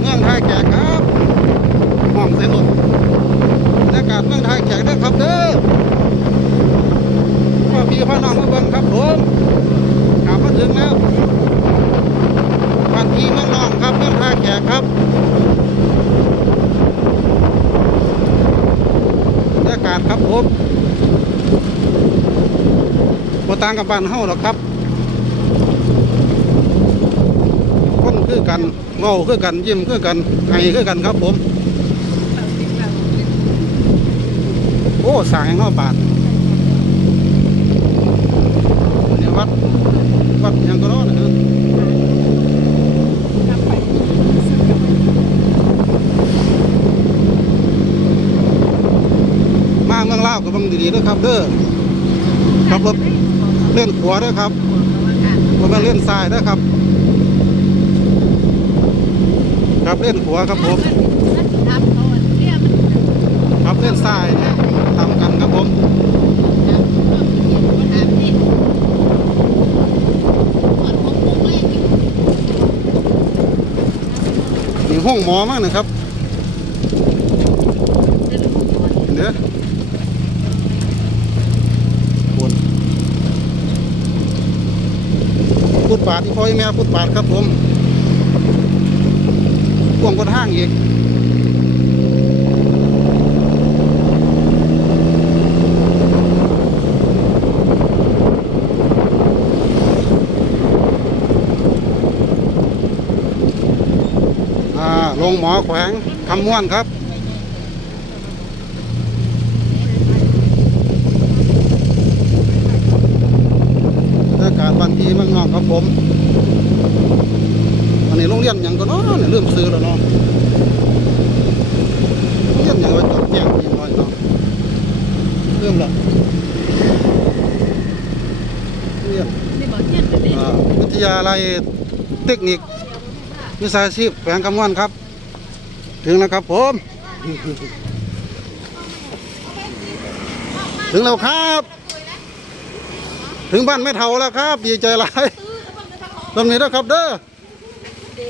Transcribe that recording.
เมืองไทยแขกครับห้องเสนุกบรรยากาศเมืองไทยแขกเด้อครับเด้อพ่อพี่พ่อน้องมาเบิ่งครับผมกลับมาถึงแล้ววันที่เมืองน้องครับเมืองไทยแขกครับบรรยากาศครับผมบ่ต่างกับบ้านเฮาหรอกครับ คนคือ กันเมาคือกันยิ้มคือกันไห้คือกันครับผม โอ้สางอย่างนอกบาทเนี่ยวัดวัดยังก็รอดนะมาเมืองลาวก็เบังดีๆด้วยครับเด้อขับรถเลื่อนขวาด้วยครับบ่แม่นเลื่อนซ้ายด้วยครับ ครับเล่นขวาครับผมครับเล่นซ้ายนี่ยทำกันครับผมนี่ห้องหมอมากนะครับเด้อคุณฟุตบาทที่พ่อแม่ฟุตบาทครับผม กวางบนห้างอีกอ่าลงหมอแขวงคำม่วนครับอากาศวันที่มืองนอกครับผม นนี้โรงเรียนยังก็เนาะเนี่ยเริ่มซื้อแล้วเนาะโรงเรียนยังไว้จอดแจ้งยังไงเนาะเริ่มละเรียนอ่าวิทยาลัยเทคนิควิชาชีพแขวงคำม่วนครับ ถึงแล้วครับผม ถึงแล้วครับ ถึงบ้านไม่เท่าแล้วครับ ดีใจหลายตรงนี้แล้วครับเด้อ